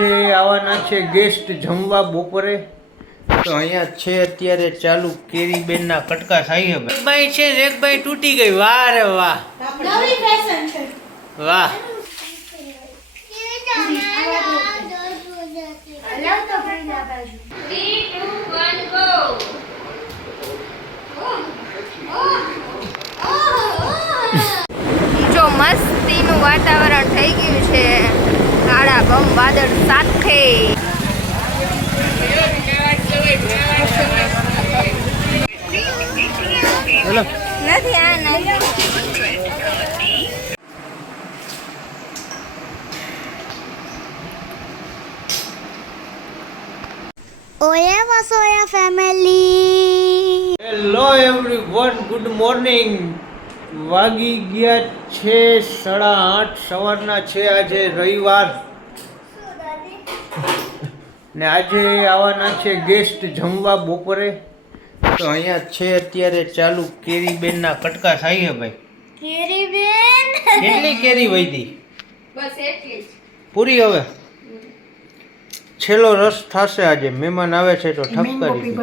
આજે આવવાના છે ગેસ્ટ જમવા બપોરે. તો અહીંયા છે અત્યારે ચાલુ કેરી બેનના કટકા થાય છે. એક બાઈ છે ને એક બાઈ તૂટી ગઈ. વાહ રે વાહ, નવી ફેશન છે. વાહ. જો મસ્તીનું વાતાવરણ થઈ ગયું છે કાળા બમ વાદળ સાથે. નથી આ નથી. ઓયા Vasoya family. Hello everyone, good morning. વાગી ગયા છે 8:30 સવારના છે. આજે રવિવાર ને આજે આવવાના છે ગેસ્ટ જમવા બપોરે. તો અહીંયા છે અત્યારે ચાલુ કેરી બેનના કટકા થાય છે. ભાઈ કેરી બેન કેટલી કેરી વધી? બસ એટલી જ પૂરી. હવે છેલ્લો રસ થશે. આજે મહેમાન આવે છે તો ઠપકારી.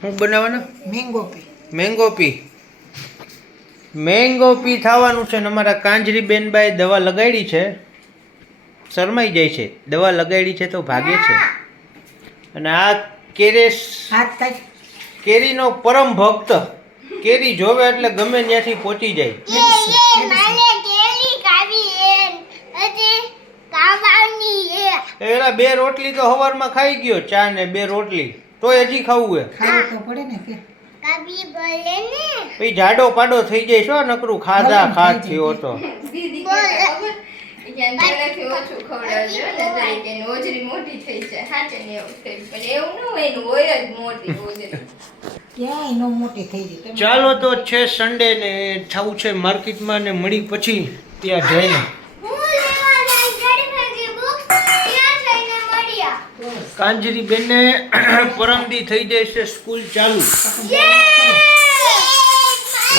શું બનાવવાના? મેંગો પી. મેંગો પી થવાનું છે ને અમારા કાંજરી બેન બાઈ દવા લગાડી છે. શરમાઈ જાય છે. દવા લગાડી છે તો ભાગે છે. અને આ કેરેશ કેરીનો પરમ ભક્ત. કેરી જોવે એટલે ગમે ત્યાંથી પહોંચી જાય. એલા 2 રોટલી તો સવારમાં ખાઈ ગયો. ચા ને 2 રોટલી તોય હજી ખાવું હે. પછી જાડો પાડો થઈ જાય છો. નકરું ખાધા ખાધ થયો તો. ઓછું ખવડાવજો ને તરીકે ઓજરી મોટી થઈ જાય. સાચે ને એવું થઈ પણ એવું ન હોય એનું હોય જ મોટી ઓજરી. ચાલો તો છે સન્ડે ને થવું છે માર્કેટમાં ને મળી પછી ત્યાં જઈને. કાંજરી બેનને પરમદી થઈ જાય છે સ્કૂલ ચાલુ.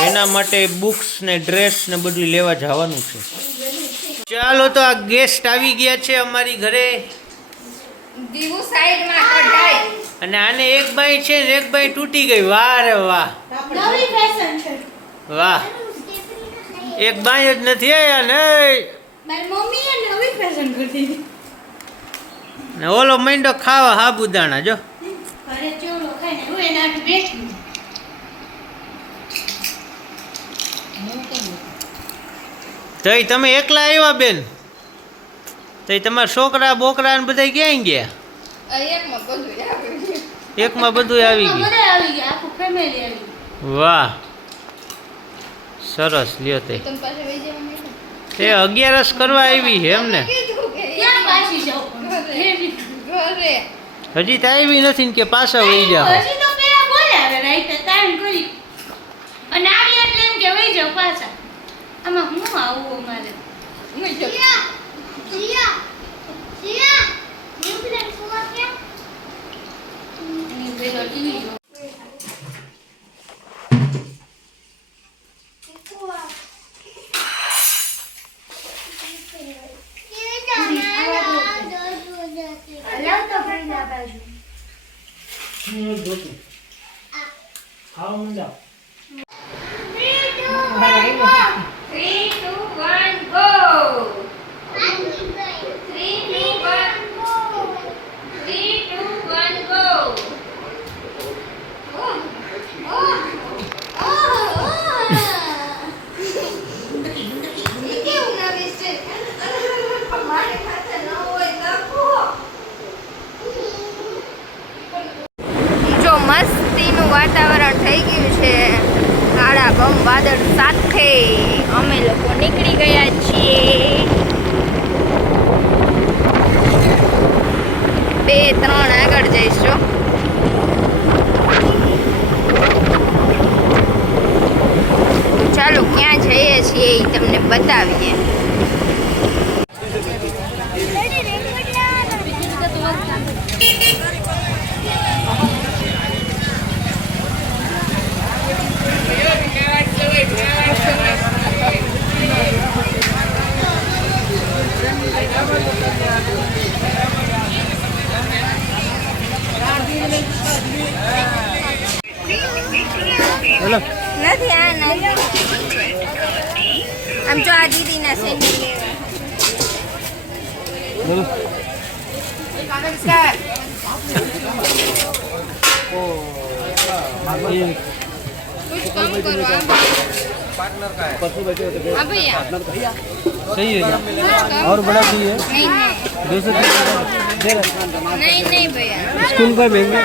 એના માટે બુક્સ ને ડ્રેસ ને બધું લેવા જવાનું છે. ચાલો તો આ ગેસ્ટ આવી ગયા છે અમારી ઘરે. દીવું સાઈડમાં કઢાય. અને આને એક બાઈ છે ને એક બાઈ તૂટી ગઈ. વાહ રે વાહ, નવી ફેશન છે. વાહ. એક બાઈ જ નથી આયા ને. મારી મમ્મીએ નવી ફેશન કરી. ને ઓલો માંડો ખાવા સાબુદાણા જો. અરે ચોળો ખાઈને હું એના બેઠી. તઈ તમે એકલા આવ્યા બેન? તઈ તમારા છોકરા બોકરા ને બધા ક્યાં ગયા? એકમાં બધું આવી ગયું. બધા આવી ગયા, આખું ફેમિલી આવી ગયું. વાહ, સરસ. લ્યો તે 11 કરવા આવી છે એમને? ક્યાં પાછી જાઉં? હજી તો આવી નથી ને કે પાછા વહી જાઓ. હજી તો પેલા બોલાવે રાઈતે તાણ કરી. અને આવી એટલે એમ કે વહી જાવ પાછા. આમાં હું આવું મારે. મસ્તીનું વાતાવરણ થઈ ગયું છે કાળા બમ વાદળ સાથે. અમે લોકો નીકળી ગયા છીએ. 2-3 આગળ જઈશું. ચાલો ક્યાં જઈએ છીએ એ તમને બતાવીએ. ના સેન્ડલ લેવા कुछ कम करो आप हाँ भैया सही है क्या? कम और बड़ा चाहिए? नहीं नहीं 200 दे रहे? नहीं नहीं भैया स्कूल का महंगा